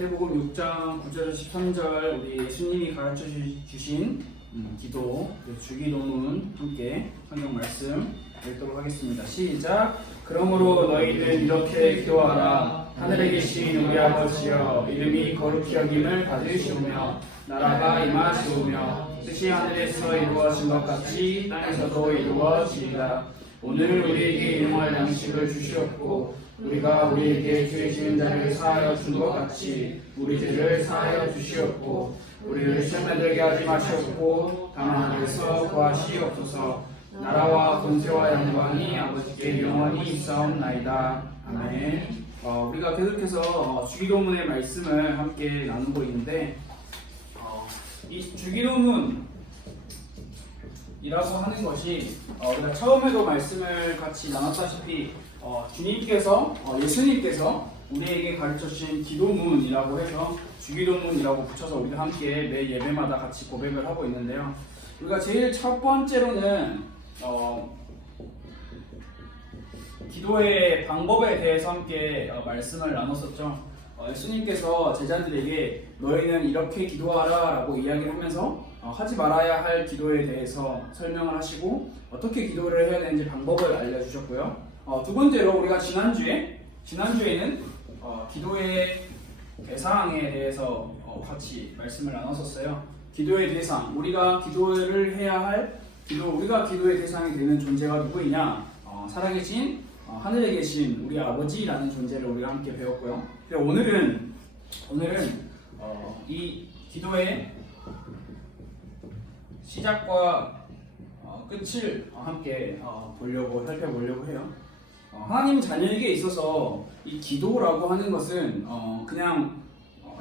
마태복음 6장 9절 13절 우리 예수님이 가르쳐 주신 기도, 주기도문 함께 성경 말씀 읽도록 하겠습니다. 시작. 그러므로 너희는 이렇게 기도하라. 하늘에 계신 우리 아버지여, 이름이 거룩히 여김을 받으시오며 나라가 임하시오며 뜻이 하늘에서 이루어진 것 같이 땅에서도 이루어지리라. 오늘 우리에게 일용할 양식을 주시옵고 우리가 우리에게 죄 지은 자를 사하여 준 것 같이 우리 죄를 사하여 주시옵고 우리를 시험에 들게 하지 마시옵고 다만 하늘에서 구하시옵소서. 나라와 권세와 영광이 아버지께 영원히 있사옵나이다. 아멘. 우리가 계속해서 주기도문의 말씀을 함께 나누고 있는데 이 주기도문이라고 하는 것이 우리가 처음에도 말씀을 같이 나눴다시피 주님께서 예수님께서 우리에게 가르쳐 주신 기도문이라고 해서 주기도문이라고 붙여서 우리가 함께 매 예배마다 같이 고백을 하고 있는데요. 우리가 제일 첫 번째로는 기도의 방법에 대해서 함께 말씀을 나눴었죠. 예수님께서 제자들에게 너희는 이렇게 기도하라 라고 이야기를 하면서 하지 말아야 할 기도에 대해서 설명을 하시고 어떻게 기도를 해야 되는지 방법을 알려주셨고요. 두 번째로 우리가 지난주에는 기도의 대상에 대해서 같이 말씀을 나눴었어요. 기도의 대상, 우리가 기도를 해야 할 우리가 기도의 대상이 되는 존재가 누구이냐? 살아계신 하늘에 계신 우리 아버지라는 존재를 우리가 함께 배웠고요. 오늘은 이 기도의 시작과 끝을 함께 살펴보려고 해요. 하나님 자녀에게 있어서 이 기도라고 하는 것은 그냥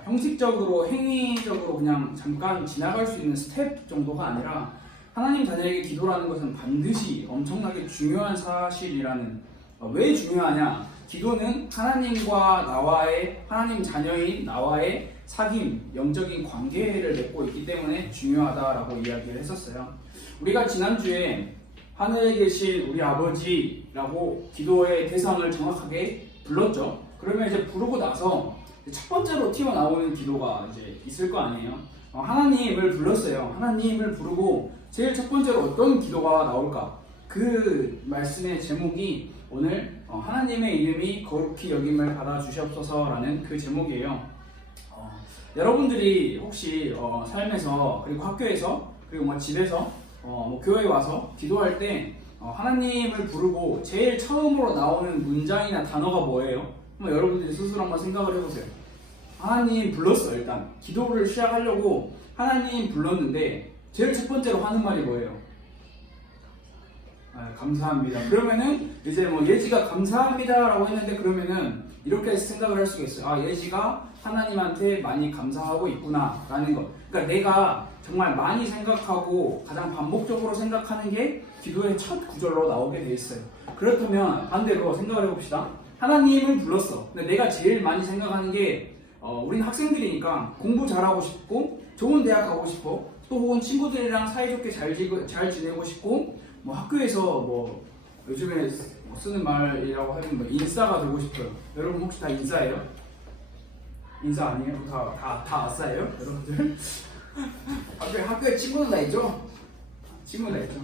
형식적으로 행위적으로 그냥 잠깐 지나갈 수 있는 스텝 정도가 아니라 하나님 자녀에게 기도라는 것은 반드시 엄청나게 중요한 사실이라는. 왜 중요하냐? 기도는 하나님과 하나님 자녀인 나와의 사귐, 영적인 관계를 맺고 있기 때문에 중요하다라고 이야기를 했었어요. 우리가 지난주에 하늘에 계신 우리 아버지라고 기도의 대상을 정확하게 불렀죠. 그러면 이제 부르고 나서 첫 번째로 튀어나오는 기도가 이제 있을 거 아니에요. 하나님을 불렀어요. 하나님을 부르고 제일 첫 번째로 어떤 기도가 나올까? 그 말씀의 제목이 오늘 하나님의 이름이 거룩히 여김을 받아 주시옵소서라는 그 제목이에요. 여러분들이 혹시 삶에서 그리고 학교에서 그리고 집에서 교회에 와서 기도할 때 하나님을 부르고 제일 처음으로 나오는 문장이나 단어가 뭐예요? 한번 여러분들이 스스로 한번 생각을 해보세요. 하나님 불렀어. 일단 기도를 시작하려고 하나님 불렀는데 제일 첫 번째로 하는 말이 뭐예요? 감사합니다. 그러면은 이제 예지가 감사합니다라고 했는데 그러면은 이렇게 생각을 할 수가 있어요. 예지가 하나님한테 많이 감사하고 있구나라는 것. 그러니까 내가 정말 많이 생각하고 가장 반복적으로 생각하는 게 기도의 첫 구절로 나오게 돼 있어요. 그렇다면 반대로 생각을 해봅시다. 하나님을 불렀어. 근데 내가 제일 많이 생각하는 게 우린 학생들이니까 공부 잘하고 싶고 좋은 대학 가고 싶어. 또 혹은 친구들이랑 사이좋게 잘 지내고 싶고 학교에서 요즘에 쓰는 말이라고 하면 인싸가 되고 싶어요. 여러분 혹시 다 인싸예요? 인싸 아니에요? 다 아싸예요? 여러분들? 학교에 친구는 다 있죠? 친구는 다 있죠.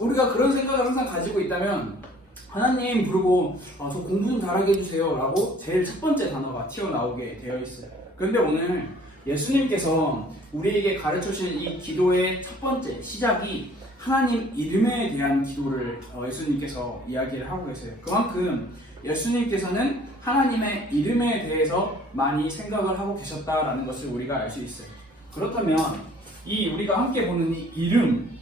우리가 그런 생각을 항상 가지고 있다면 하나님 부르고 저 공부 좀 잘하게 해주세요 라고 제일 첫 번째 단어가 튀어나오게 되어 있어요. 그런데 오늘 예수님께서 우리에게 가르쳐주신 이 기도의 첫 번째 시작이 하나님 이름에 대한 기도를 예수님께서 이야기를 하고 계세요. 그만큼 예수님께서는 하나님의 이름에 대해서 많이 생각을 하고 계셨다라는 것을 우리가 알 수 있어요. 그렇다면 우리가 함께 보는 이 이름,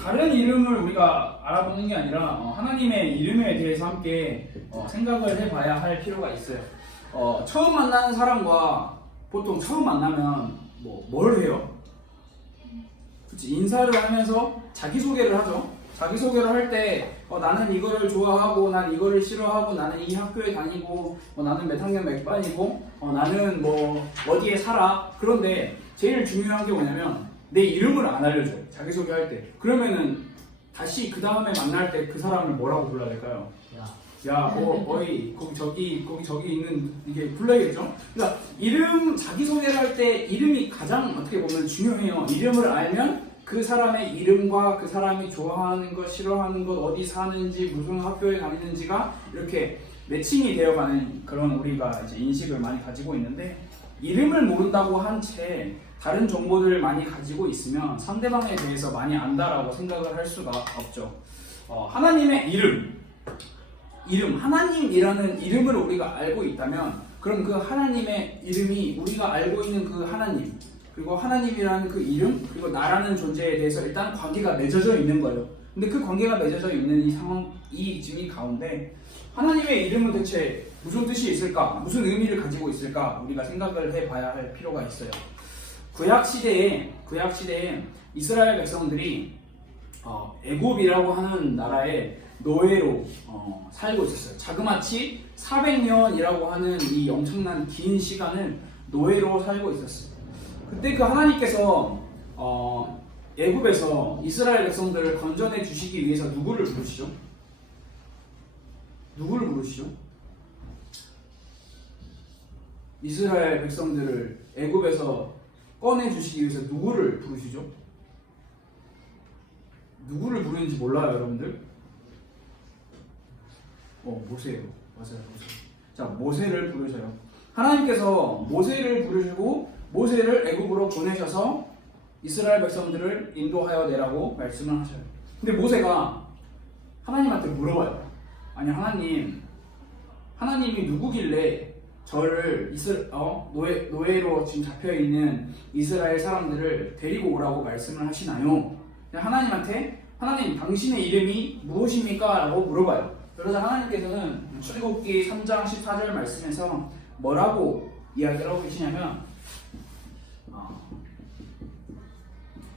다른 이름을 우리가 알아보는 게 아니라 하나님의 이름에 대해서 함께 생각을 해봐야 할 필요가 있어요. 처음 만나는 사람과 보통 처음 만나면 뭘 해요? 인사를 하면서 자기소개를 하죠. 자기소개를 할 때 나는 이거를 좋아하고 난 이거를 싫어하고 나는 이 학교에 다니고 나는 몇 학년 몇 반이고 나는 어디에 살아. 그런데 제일 중요한 게 뭐냐면 내 이름을 안 알려줘요. 자기소개할 때. 그러면은 다시 그 다음에 만날 때 그 사람을 뭐라고 불러야 될까요? 야, 어이, 거기 저기 있는 이게 불러야겠죠? 그러니까 이름 자기소개를 할 때 이름이 가장 어떻게 보면 중요해요. 이름을 알면 그 사람의 이름과 그 사람이 좋아하는 것, 싫어하는 것, 어디 사는지, 무슨 학교에 다니는지가 이렇게 매칭이 되어가는 그런 우리가 이제 인식을 많이 가지고 있는데 이름을 모른다고 한 채 다른 정보들을 많이 가지고 있으면 상대방에 대해서 많이 안다라고 생각을 할 수가 없죠. 하나님의 이름, 하나님이라는 이름을 우리가 알고 있다면 그럼 그 하나님의 이름이 우리가 알고 있는 그 하나님 그리고 하나님이라는 그 이름 그리고 나라는 존재에 대해서 일단 관계가 맺어져 있는 거예요. 근데 그 관계가 맺어져 있는 이 상황, 이 지금 가운데 하나님의 이름은 대체 무슨 뜻이 있을까? 무슨 의미를 가지고 있을까? 우리가 생각을 해봐야 할 필요가 있어요. 구약 시대에 이스라엘 백성들이 애굽이라고 하는 나라에 노예로 살고 있었어요. 자그마치 400년이라고 하는 이 엄청난 긴 시간을 노예로 살고 있었어요. 그때 그 하나님께서 애굽에서 이스라엘 백성들을 건져내 주시기 위해서 누구를 부르시죠? 누구를 부르시죠? 이스라엘 백성들을 애굽에서 꺼내 주시기 위해서 누구를 부르시죠? 누구를 부르는지 몰라요, 여러분들? 모세예요. 맞아요, 모세. 자, 모세를 부르셔요. 하나님께서 모세를 부르시고 모세를 애굽으로 보내셔서 이스라엘 백성들을 인도하여 내라고 말씀을 하셔요. 근데 모세가 하나님한테 물어봐요. 아니 하나님이 누구길래 저를 노예로 지금 잡혀 있는 이스라엘 사람들을 데리고 오라고 말씀을 하시나요? 하나님한테 하나님 당신의 이름이 무엇입니까? 라고 물어봐요. 그러자 하나님께서는 출애굽기 3장 14절 말씀에서 뭐라고 이야기를 하고 계시냐면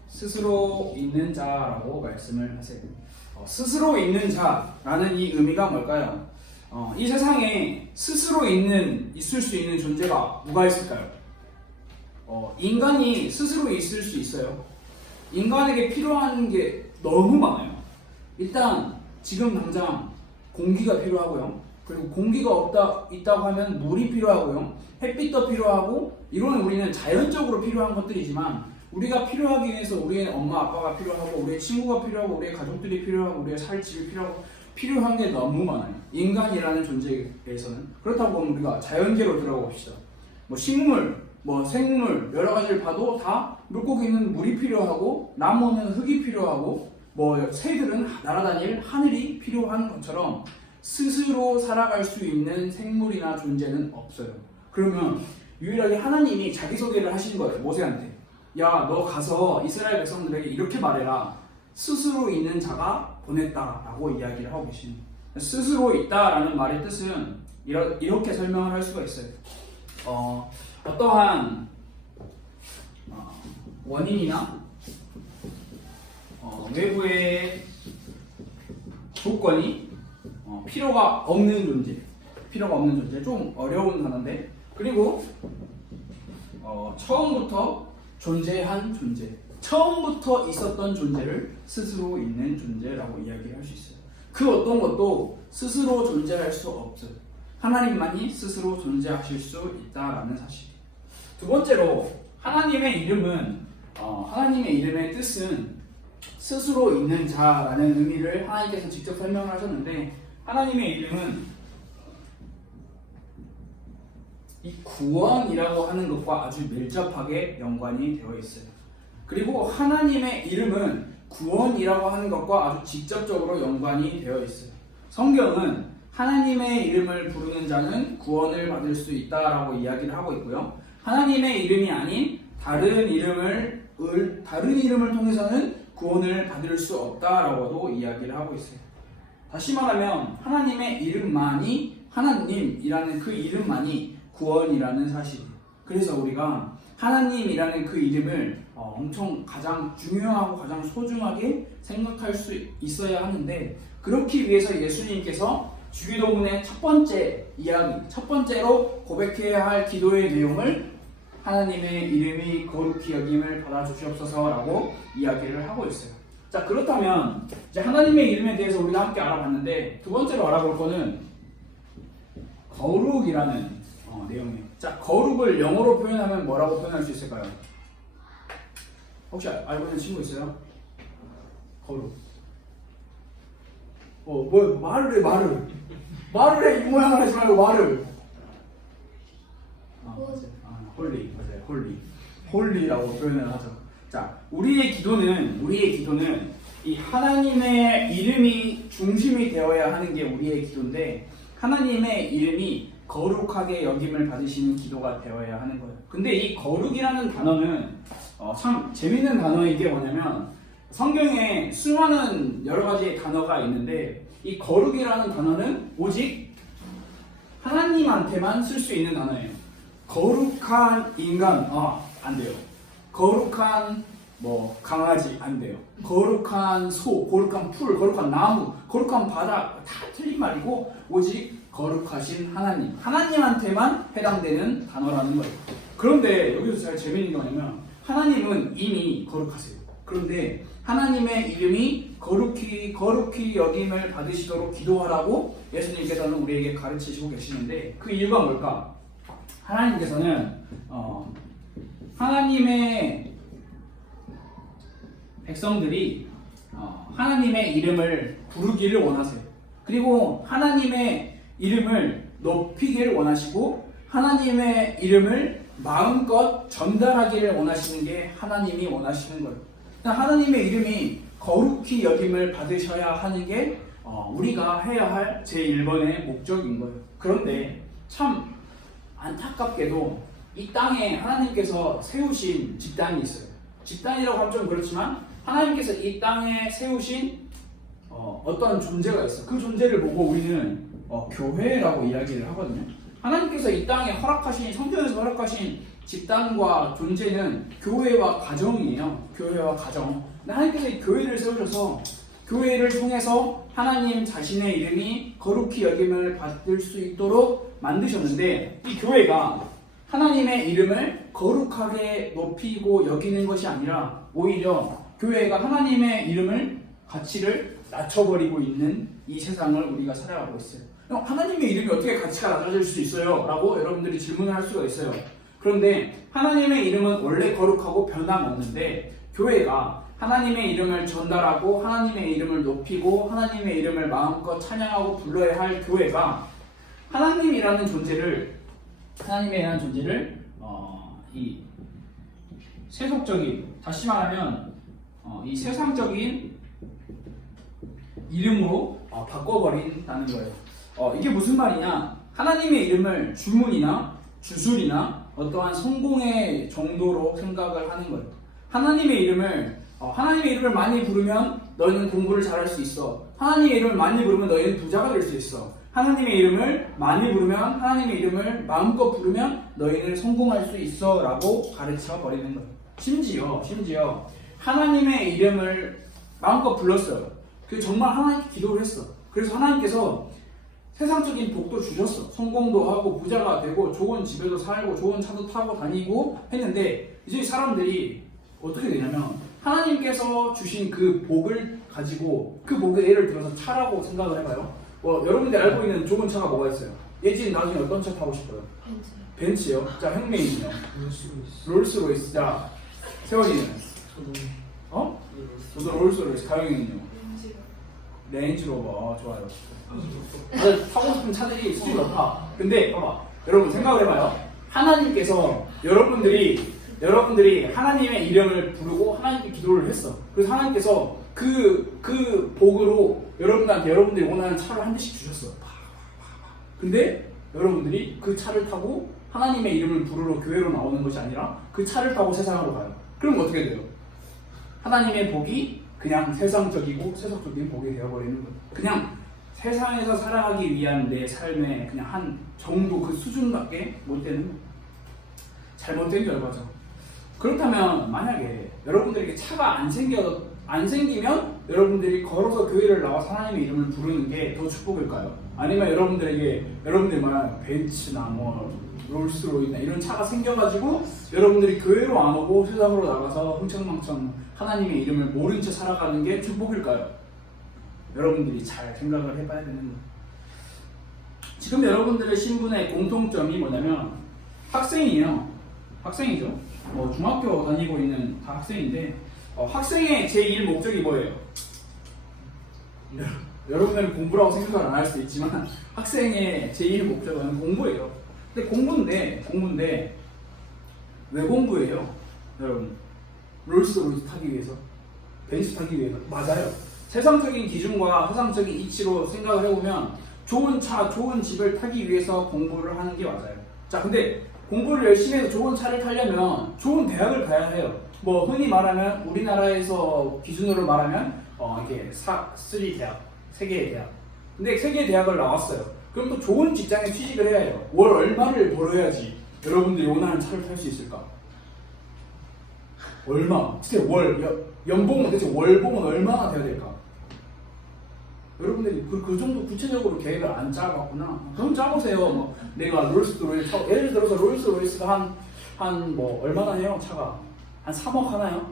스스로 있는 자라고 말씀을 하세요. 스스로 있는 자라는 이 의미가 뭘까요? 이 세상에 스스로 있을 수 있는 존재가 누가 있을까요? 인간이 스스로 있을 수 있어요. 인간에게 필요한 게 너무 많아요. 일단 지금 당장 공기가 필요하고요. 그리고 공기가 있다고 하면 물이 필요하고요. 햇빛도 필요하고 이거는 우리는 자연적으로 필요한 것들이지만 우리가 필요하기 위해서 우리의 엄마 아빠가 필요하고 우리의 친구가 필요하고 우리의 가족들이 필요하고 우리의 살 집이 필요하고 필요한 게 너무 많아요. 인간이라는 존재에서는. 그렇다고 하면 우리가 자연계로 들어봅시다. 식물, 생물 여러 가지를 봐도 다 물고기는 물이 필요하고 나무는 흙이 필요하고 새들은 날아다닐 하늘이 필요한 것처럼 스스로 살아갈 수 있는 생물이나 존재는 없어요. 그러면 유일하게 하나님이 자기소개를 하신 거예요. 모세한테. 야, 너 가서 이스라엘 백성들에게 이렇게 말해라. 스스로 있는 자가 보냈다라고 이야기를 하고 계시는 거예요. 스스로 있다라는 말의 뜻은 이렇게 설명을 할 수가 있어요. 어떠한 원인이나 외부의 조건이 필요가 없는 존재. 좀 어려운 단어인데 그리고 처음부터 존재한 존재, 처음부터 있었던 존재를 스스로 있는 존재라고 이야기할 수 있어요. 그 어떤 것도 스스로 존재할 수 없어요. 하나님만이 스스로 존재하실 수 있다라는 사실. 두 번째로 하나님의 이름의 뜻은 스스로 있는 자라는 의미를 하나님께서 직접 설명을 하셨는데 하나님의 이름은 이 구원이라고 하는 것과 아주 밀접하게 연관이 되어 있어요. 그리고 하나님의 이름은 구원이라고 하는 것과 아주 직접적으로 연관이 되어 있어요. 성경은 하나님의 이름을 부르는 자는 구원을 받을 수 있다라고 이야기를 하고 있고요. 하나님의 이름이 아닌 다른 이름을 통해서는 구원을 받을 수 없다라고도 이야기를 하고 있어요. 다시 말하면 하나님의 이름만이 하나님이라는 그 이름만이 구원이라는 사실이에요. 그래서 우리가 하나님이라는 그 이름을 엄청 가장 중요하고 가장 소중하게 생각할 수 있어야 하는데 그렇기 위해서 예수님께서 주기도문의 첫 번째로 고백해야 할 기도의 내용을 하나님의 이름이 거룩히 여김을 받아 주시옵소서라고 이야기를 하고 있어요. 자, 그렇다면 이제 하나님의 이름에 대해서 우리가 함께 알아봤는데 두 번째로 알아볼 거는 거룩이라는 내용이에요. 자, 거룩을 영어로 표현하면 뭐라고 표현할 수 있을까요? 혹시 알고 있는 친구 있어요? 거룩. 뭐 말을 해. 말을 해. 이 모양을 하지 말고 말을. 홀리. 맞아요. 홀리라고 표현을 하죠. 자, 우리의 기도는 이 하나님의 이름이 중심이 되어야 하는 게 우리의 기도인데, 하나님의 이름이 거룩하게 여김을 받으시는 기도가 되어야 하는 거예요. 근데 이 거룩이라는 단어는 참 재밌는 단어인 게 뭐냐면, 성경에 수많은 여러 가지의 단어가 있는데 이 거룩이라는 단어는 오직 하나님한테만 쓸 수 있는 단어예요. 거룩한 인간 안 돼요. 거룩한 강아지 안 돼요. 거룩한 소, 거룩한 풀, 거룩한 나무, 거룩한 바다 다 틀린 말이고 오직 거룩하신 하나님한테만 해당되는 단어라는 거예요. 그런데 여기서 제일 재미있는 게 뭐냐면 하나님은 이미 거룩하세요. 그런데 하나님의 이름이 거룩히 여김을 받으시도록 기도하라고 예수님께서는 우리에게 가르치시고 계시는데 그 이유가 뭘까? 하나님께서는 하나님의 백성들이 하나님의 이름을 부르기를 원하세요. 그리고 하나님의 이름을 높이기를 원하시고 하나님의 이름을 마음껏 전달하기를 원하시는 게 하나님이 원하시는 거예요. 하나님의 이름이 거룩히 여김을 받으셔야 하는 게 우리가 해야 할 제1번의 목적인 거예요. 그런데 참 안타깝게도 이 땅에 하나님께서 세우신 집단이 있어요. 집단이라고 하면 좀 그렇지만 하나님께서 이 땅에 세우신 어떤 존재가 있어요. 그 존재를 보고 우리는 교회라고 이야기를 하거든요. 하나님께서 이 땅에 허락하신, 성경에서 허락하신 집단과 존재는 교회와 가정이에요. 교회와 가정. 하나님께서 이 교회를 세우셔서 교회를 통해서 하나님 자신의 이름이 거룩히 여김을 받을 수 있도록 만드셨는데 이 교회가 하나님의 이름을 거룩하게 높이고 여기는 것이 아니라 오히려 교회가 하나님의 이름을 가치를 낮춰버리고 있는 이 세상을 우리가 살아가고 있어요. 하나님의 이름이 어떻게 가치가 낮아질 수 있어요? 라고 여러분들이 질문을 할 수가 있어요. 그런데 하나님의 이름은 원래 거룩하고 변함없는데 교회가 하나님의 이름을 전달하고 하나님의 이름을 높이고 하나님의 이름을 마음껏 찬양하고 불러야 할 교회가 하나님이라는 존재를 이 세속적인, 다시 말하면 이 세상적인 이름으로 바꿔버린다는 거예요. 이게 무슨 말이냐? 하나님의 이름을 주문이나 주술이나 어떠한 성공의 정도로 생각을 하는 거예요. 하나님의 이름을 많이 부르면 너희는 공부를 잘할 수 있어. 하나님의 이름을 많이 부르면 너희는 부자가 될 수 있어. 하나님의 이름을 많이 부르면, 하나님의 이름을 마음껏 부르면 너희는 성공할 수 있어 라고 가르쳐 버리는 거예요. 심지어 하나님의 이름을 마음껏 불렀어요. 그래서 정말 하나님께 기도를 했어. 그래서 하나님께서 세상적인 복도 주셨어. 성공도 하고 부자가 되고 좋은 집에도 살고 좋은 차도 타고 다니고 했는데 이제 사람들이 어떻게 되냐면 하나님께서 주신 그 복을 가지고 그 복의 예를 들어서 차라고 생각을 해봐요. 여러분들이 알고 있는 좋은 차가 뭐가 있어요? 예진 나중에 어떤 차 타고 싶어요? 벤츠요. 자, 형민이요. 롤스로이스. 자, 세원이는? 저도 롤스로이스. 가영이는요? 레인지로버. 좋아요. 타고 싶은 차들이 수준이 높아. 근데 봐봐, 여러분 생각을 해봐요. 하나님께서 여러분들이 하나님의 이름을 부르고 하나님께 기도를 했어. 그래서 하나님께서 그 복으로 여러분들이 원하는 차를 한 대씩 주셨어. 근데 여러분들이 그 차를 타고 하나님의 이름을 부르러 교회로 나오는 것이 아니라 그 차를 타고 세상으로 가요. 그럼 어떻게 돼요? 하나님의 복이 그냥 세상적인 복이 되어버리는 거예요. 그냥 세상에서 살아가기 위한 내 삶의 그냥 한 정도 그 수준밖에 못 되는 거예요. 잘못된 결과죠. 그렇다면 만약에 여러분들에게 차가 안 생기면 여러분들이 걸어서 교회를 나와서 하나님의 이름을 부르는 게 더 축복일까요? 아니면 여러분들만 벤츠나 롤스로이스나 이런 차가 생겨가지고 여러분들이 교회로 안 오고 세상으로 나가서 흥청망청 하나님의 이름을 모른 채 살아가는 게 축복일까요? 여러분들이 잘 생각을 해봐야 되는 거예요. 지금 여러분들의 신분의 공통점이 뭐냐면 학생이에요. 학생이죠. 중학교 다니고 있는 다 학생인데 학생의 제1 목적이 뭐예요? 여러분들은 공부라고 생각을 안 할 수도 있지만 학생의 제1 목적은 공부예요. 근데 공부인데 왜 공부해요? 여러분 롤스로이스 타기 위해서? 벤츠 타기 위해서? 맞아요. 세상적인 기준과 세상적인 이치로 생각을 해보면 좋은 차, 좋은 집을 타기 위해서 공부를 하는 게 맞아요. 자, 근데 공부를 열심히 해서 좋은 차를 타려면 좋은 대학을 가야 해요. 뭐 흔히 말하면 우리나라에서 기준으로 말하면 이게 3대학, 3개의 대학. 근데 3개의 대학을 나왔어요. 그럼 또 좋은 직장에 취직을 해야 해요. 월 얼마를 벌어야지 여러분들이 원하는 차를 탈 수 있을까? 얼마? 진짜 연봉은 대체 월봉은 얼마나 돼야 될까? 여러분들이 그 정도 구체적으로 계획을 안 짜봤구나. 그럼 짜보세요. 뭐 내가 롤스로이스 타고 예를 들어서 롤스로이스가 한 뭐 얼마나 해요? 차가 한 3억 하나요?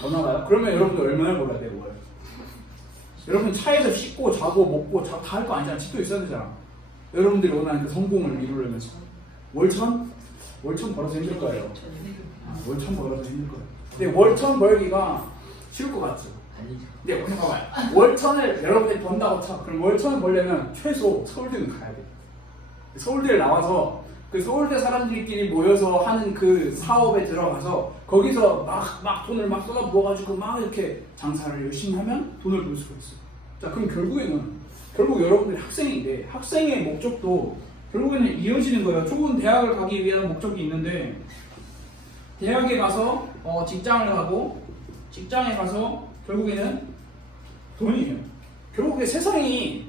더 나가요? 그러면 여러분들 얼마나 벌어야 돼요? 월? 여러분 차에서 씻고 자고 먹고 다 할 거 아니잖아. 집도 있어야 되잖아. 여러분들이 원하는 그 성공을 이루려면 월천 벌어서 힘들 거예요. 월천 벌어서 힘들 거예요. 근데 월천 벌기가 쉬울 것 같죠? 근데 봐봐요. 월천을 여러분들이 번다고 쳐. 그럼 월천을 벌려면 최소 서울대는 가야 돼. 서울대를 나와서 그 서울대 사람들끼리 모여서 하는 그 사업에 들어가서 거기서 막 돈을 막 쏟아부어가지고 막 이렇게 장사를 열심히 하면 돈을 벌 수가 있어. 자, 그럼 결국 여러분들이 학생인데 학생의 목적도 결국에는 이어지는 거예요. 좋은 대학을 가기 위한 목적이 있는데 대학에 가서 직장을 가고 직장에 가서 결국에는 돈이에요. 결국에 세상이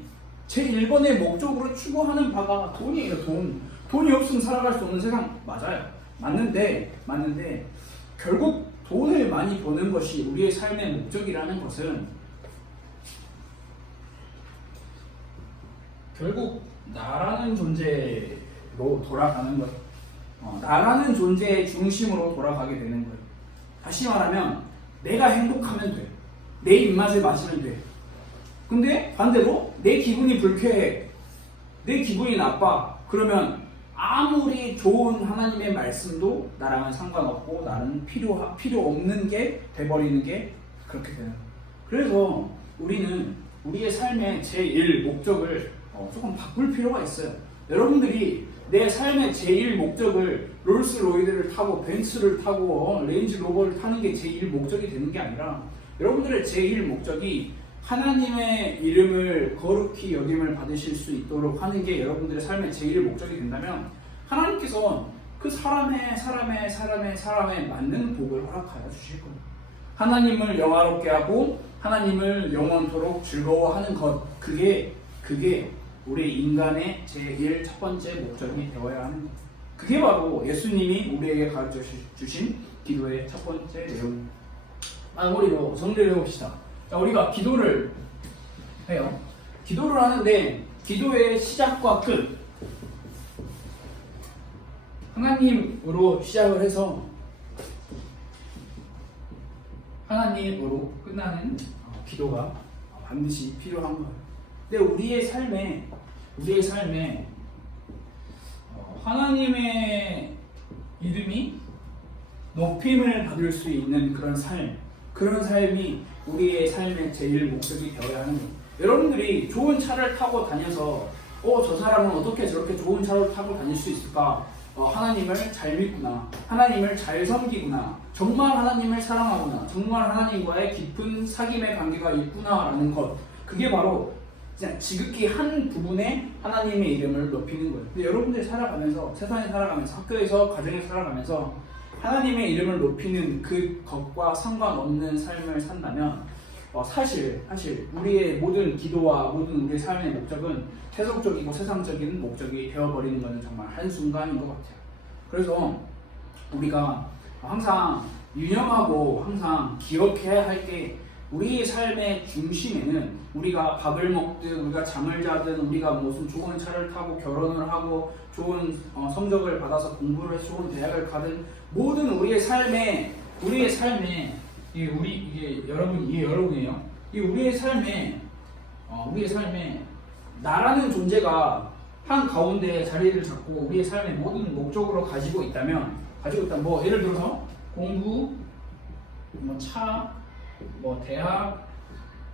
제 1번의 목적으로 추구하는 바가 돈이에요. 돈이 없으면 살아갈 수 없는 세상 맞아요. 맞는데 결국 돈을 많이 버는 것이 우리의 삶의 목적이라는 것은 결국 나라는 존재로 돌아가는 거예요. 나라는 존재의 중심으로 돌아가게 되는 거예요. 다시 말하면 내가 행복하면 돼. 내 입맛에 맞으면 돼. 근데 반대로 내 기분이 불쾌해. 내 기분이 나빠. 그러면 아무리 좋은 하나님의 말씀도 나랑은 상관없고 나는 필요 없는 게 돼버리는 게 그렇게 되는 거예요. 그래서 우리는 우리의 삶의 제1 목적을 조금 바꿀 필요가 있어요. 여러분들이 내 삶의 제1 목적을 롤스로이스를 타고 벤츠를 타고 레인지로버를 타는 게 제1 목적이 되는 게 아니라 여러분들의 제1 목적이 하나님의 이름을 거룩히 여김을 받으실 수 있도록 하는 게 여러분들의 삶의 제1 목적이 된다면 하나님께서 그 사람의 맞는 복을 허락하여 주실 거예요. 하나님을 영화롭게 하고 하나님을 영원토록 즐거워하는 것 그게 우리 인간의 제1 첫 번째 목적이 되어야 하는 것. 그게 바로 예수님이 우리에게 가르쳐 주신 기도의 첫 번째 내용. 마무리로 정리를 해봅시다. 자, 우리가 기도를 해요. 기도를 하는데 기도의 시작과 끝 하나님으로 시작을 해서 하나님으로 끝나는 기도가 반드시 필요한 거예요. 근데 우리의 삶에 하나님의 이름이 높임을 받을 수 있는 그런 삶이 우리의 삶의 제일 목적이 되어야 하는 거예요. 여러분들이 좋은 차를 타고 다녀서 저 사람은 어떻게 저렇게 좋은 차를 타고 다닐 수 있을까? 하나님을 잘 믿구나. 하나님을 잘 섬기구나. 정말 하나님을 사랑하구나. 정말 하나님과의 깊은 사귐의 관계가 있구나라는 것. 그게 바로 그냥 지극히 한 부분에 하나님의 이름을 높이는 거예요. 근데 여러분들이 살아가면서 세상에 살아가면서 학교에서 가정에 살아가면서 하나님의 이름을 높이는 그 것과 상관없는 삶을 산다면 사실 우리의 모든 기도와 모든 우리의 삶의 목적은 세속적이고 세상적인 목적이 되어버리는 것은 정말 한순간인 것 같아요. 그래서 우리가 항상 유념하고 항상 기억해야 할 게 우리의 삶의 중심에는 우리가 밥을 먹든 우리가 잠을 자든 우리가 무슨 좋은 차를 타고 결혼을 하고 좋은 성적을 받아서 공부를 해서 좋은 대학을 가든 모든 우리의 삶에 이게 여러분이에요. 이 우리의 삶에 나라는 존재가 한 가운데 자리를 잡고 우리의 삶의 모든 목적으로 가지고 있다면 뭐 예를 들어서 공부, 뭐 차, 뭐 대학,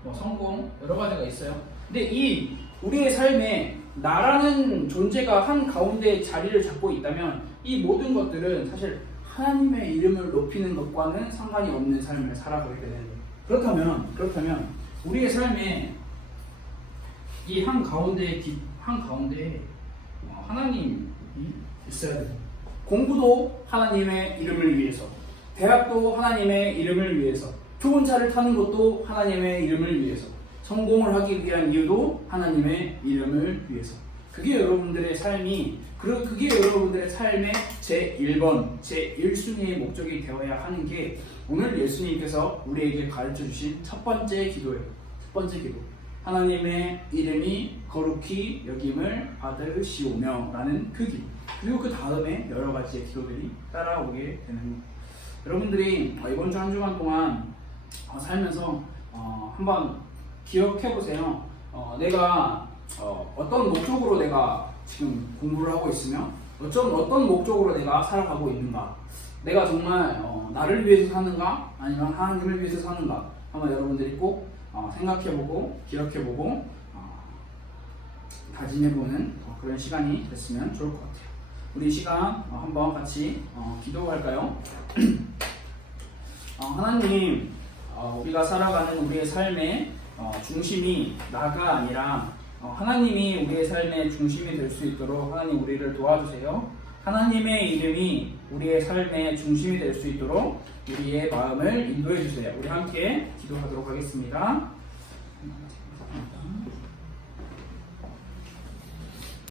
뭐 성공 여러 가지가 있어요. 근데 이 우리의 삶에 나라는 존재가 한 가운데 자리를 잡고 있다면 이 모든 것들은 사실 하나님의 이름을 높이는 것과는 상관이 없는 삶을 살아가게 되는 거예요. 그렇다면 우리의 삶에 이 한 가운데 하나님이 있어야 돼요. 공부도 하나님의 이름을 위해서, 대학도 하나님의 이름을 위해서, 좋은 차를 타는 것도 하나님의 이름을 위해서, 성공을 하기 위한 이유도 하나님의 이름을 위해서. 그게 여러분들의 삶의 제1번, 제1순위의 목적이 되어야 하는 게 오늘 예수님께서 우리에게 가르쳐 주신 첫 번째 기도예요. 첫 번째 기도. 하나님의 이름이 거룩히 여김을 받으시오며 라는 그 기도. 그리고 그 다음에 여러 가지의 기도들이 따라오게 되는 거예요. 여러분들이 이번 주 한 주간 동안 살면서 한번 기억해 보세요. 내가 어떤 목적으로 내가 지금 공부를 하고 있으며 어떤 목적으로 내가 살아가고 있는가. 내가 정말 나를 위해서 사는가 아니면 하나님을 위해서 사는가 한번 여러분들이 꼭 생각해보고 기억해보고 다짐해보는 그런 시간이 됐으면 좋을 것 같아요. 우리 이 시간 한번 같이 기도할까요? 하나님, 우리가 살아가는 우리의 삶의 중심이 나가 아니라 하나님이 우리의 삶의 중심이 될 수 있도록 하나님 우리를 도와주세요. 하나님의 이름이 우리의 삶의 중심이 될 수 있도록 우리의 마음을 인도해 주세요. 우리 함께 기도하도록 하겠습니다.